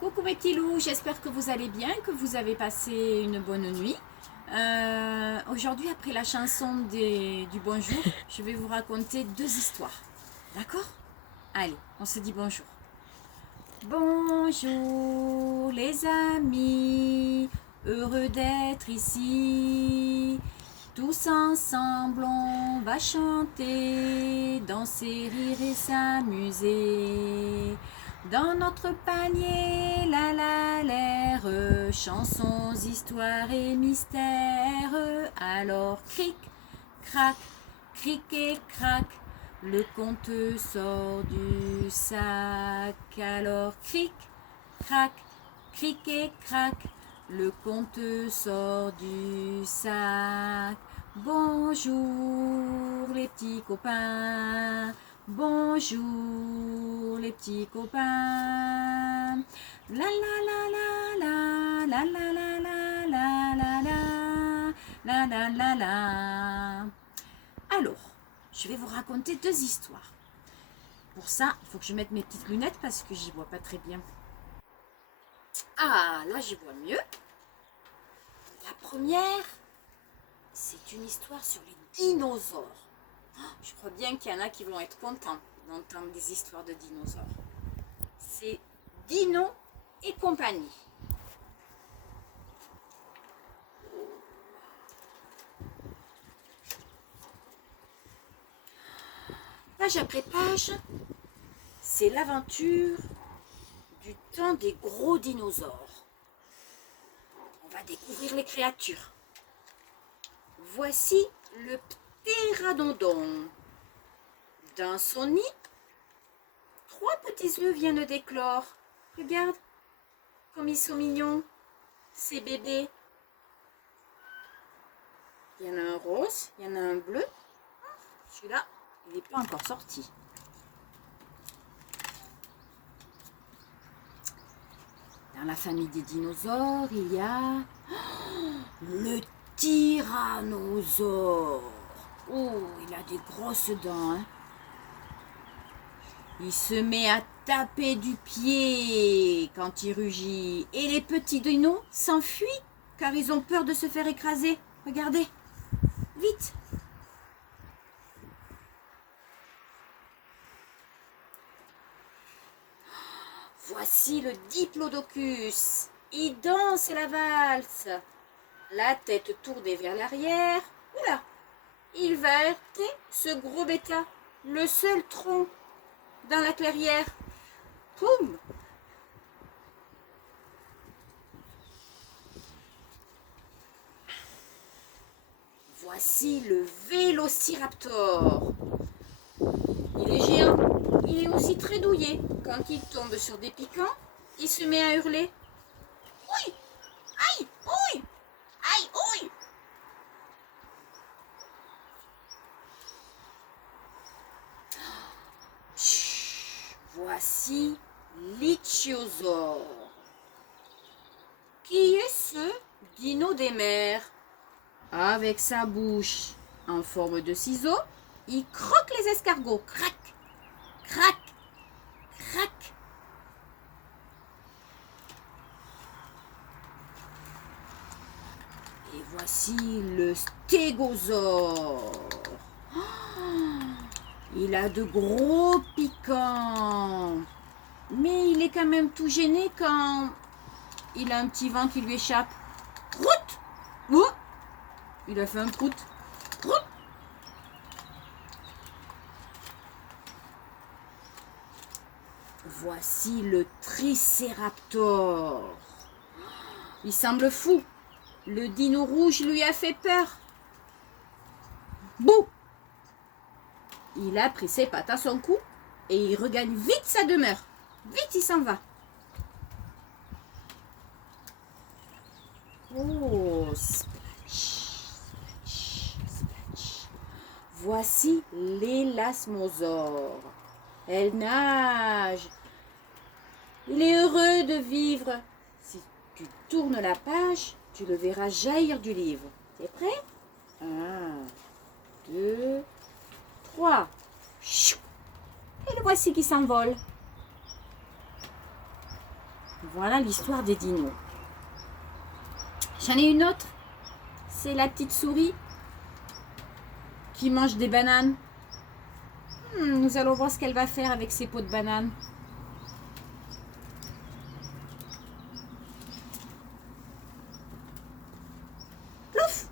Coucou mes petits loups, j'espère que vous allez bien, que vous avez passé une bonne nuit. Aujourd'hui, après la chanson du bonjour, je vais vous raconter deux histoires. D'accord? Allez, on se dit bonjour. Bonjour les amis, heureux d'être ici. Tous ensemble, on va chanter, danser, rire et s'amuser. Dans notre panier, la l'air, chansons, histoires et mystères. Alors cric et crac, le conte sort du sac. Alors cric et crac, le conte sort du sac. Bonjour les petits copains, bonjour les petits copains. La la la la la la la la la la la la la la la. Alors, je vais vous raconter deux histoires. Pour ça, il faut que je mette mes petites lunettes parce que j'y vois pas très bien. Ah, là j'y vois mieux. La première, c'est une histoire sur les dinosaures. Je crois bien qu'il y en a qui vont être contents d'entendre des histoires de dinosaures. C'est Dino et compagnie. Page après page, c'est l'aventure du temps des gros dinosaures. On va découvrir les créatures. Voici le ptéranodon. Dans son nid, 3 petits œufs viennent d'éclore. Regarde comme ils sont mignons, ces bébés. Il y en a un rose, il y en a un bleu. Celui-là, il n'est pas encore sorti. Dans la famille des dinosaures, il y a le tyrannosaure. Oh, il a des grosses dents, hein. Il se met à taper du pied quand il rugit. Et les petits dinos s'enfuient car ils ont peur de se faire écraser. Regardez, vite. Voici le diplodocus. Il danse la valse. La tête tournée vers l'arrière. Oula, il va heurter ce gros bêta, le seul tronc dans la clairière. Poum! Voici le vélociraptor. Il est géant. Il est aussi très douillet. Quand il tombe sur des piquants, il se met à hurler. Oui! Aïe! Oui! Aïe! Oui! Chut, voici l'ichthyosaure. Qui est ce dino des mers? Avec sa bouche en forme de ciseau, il croque les escargots. Crac! Crac! Crac! Et voici le stégosaure. Il a de gros piquants. Mais il est quand même tout gêné quand il a un petit vent qui lui échappe. Prout! Oh! Il a fait un prout. Prout! Voici le tricéraptor. Il semble fou. Le dino rouge lui a fait peur. Bouh! Il a pris ses pattes à son cou et il regagne vite sa demeure. Vite, il s'en va. Oh, splash, splash, splash. Voici l'élasmosaure. Elle nage. Il est heureux de vivre. Si tu tournes la page, tu le verras jaillir du livre. T'es prêt? 1, 2, 3. Et le voici qui s'envole. Voilà l'histoire des dinos. J'en ai une autre. C'est la petite souris qui mange des bananes. Nous allons voir ce qu'elle va faire avec ses pots de bananes. Plouf!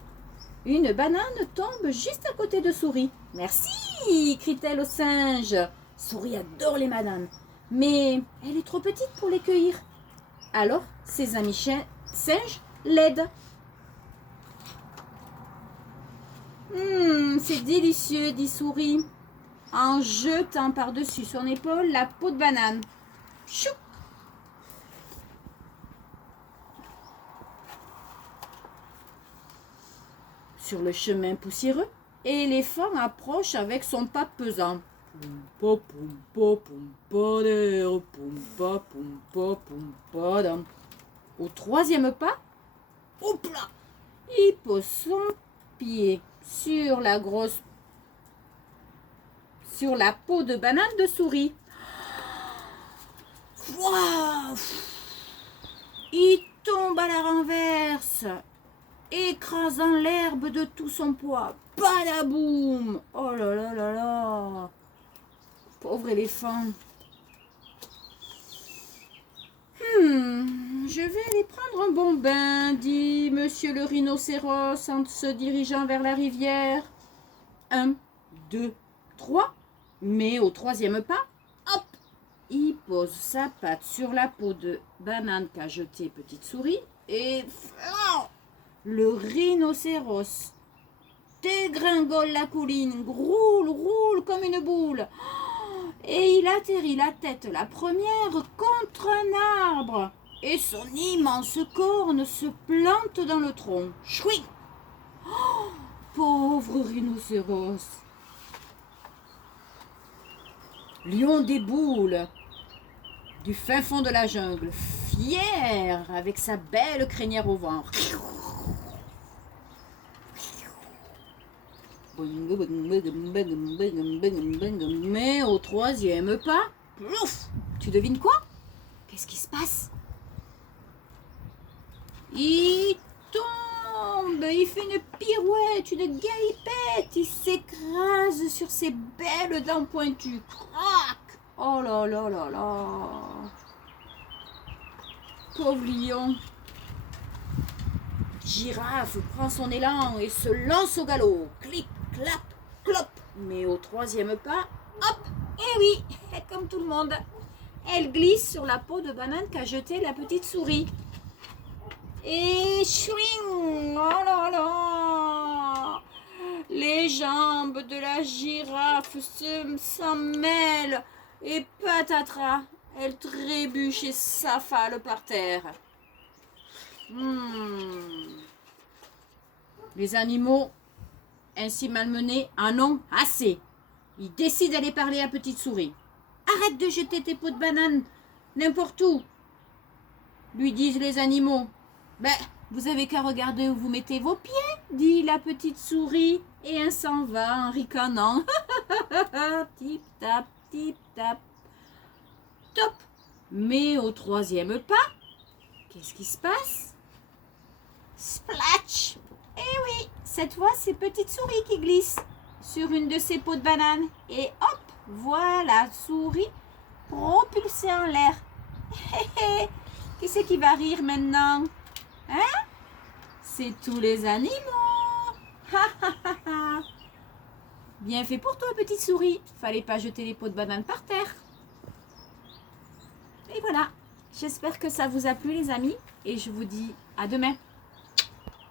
Une banane tombe juste à côté de Souris. Merci, crie-t-elle au singe. Souris adore les bananes, mais elle est trop petite pour les cueillir. Alors, ses amis singes l'aident. C'est délicieux, dit Souris, en jetant par-dessus son épaule la peau de banane. Chou! Sur le chemin poussiéreux, l'éléphant approche avec son pas pesant. Au troisième pas, hop là, il pose son pied sur la peau de banane de Souris. Wow! Il tombe à la renverse, écrasant l'herbe de tout son poids. Badaboum! Oh là là là là! Pauvre éléphant. Je vais aller prendre un bon bain, dit monsieur le rhinocéros en se dirigeant vers la rivière. 1, 2, 3. Mais au troisième pas, hop, il pose sa patte sur la peau de banane qu'a jetée petite souris et le rhinocéros dégringole la colline, roule comme une boule. Et il atterrit la tête la première contre un arbre. Et son immense corne se plante dans le tronc. Chouï! Oh, pauvre rhinocéros. Lion déboule du fin fond de la jungle, fier avec sa belle crinière au vent. Mais au troisième pas, plouf, tu devines quoi? Qu'est-ce qui se passe? Il tombe, il fait une pirouette, une galipette, il s'écrase sur ses belles dents pointues. Crac! Oh là là là là! Pauvre lion! Girafe prend son élan et se lance au galop. Clip, clap, clop. Mais au troisième pas, hop, et oui, comme tout le monde, elle glisse sur la peau de banane qu'a jetée la petite souris. Et chouing, oh là là, les jambes de la girafe s'en mêlent et patatras, elle trébuche et s'affale par terre. Les animaux ainsi malmenés en ont assez. Ils décident d'aller parler à petite souris. Arrête de jeter tes pots de banane n'importe où, lui disent les animaux. Vous avez qu'à regarder où vous mettez vos pieds, dit la petite souris, et elle s'en va en ricanant. Tip tap, top. Mais au troisième pas, qu'est-ce qui se passe? Splatch! Eh oui, cette fois c'est petite souris qui glisse sur une de ses peaux de banane. Et hop, voilà, souris propulsée en l'air. Qui c'est qui va rire maintenant? Hein? C'est tous les animaux. Bien fait pour toi, petite souris. Fallait pas jeter les pots de banane par terre. Et voilà. J'espère que ça vous a plu, les amis. Et je vous dis à demain.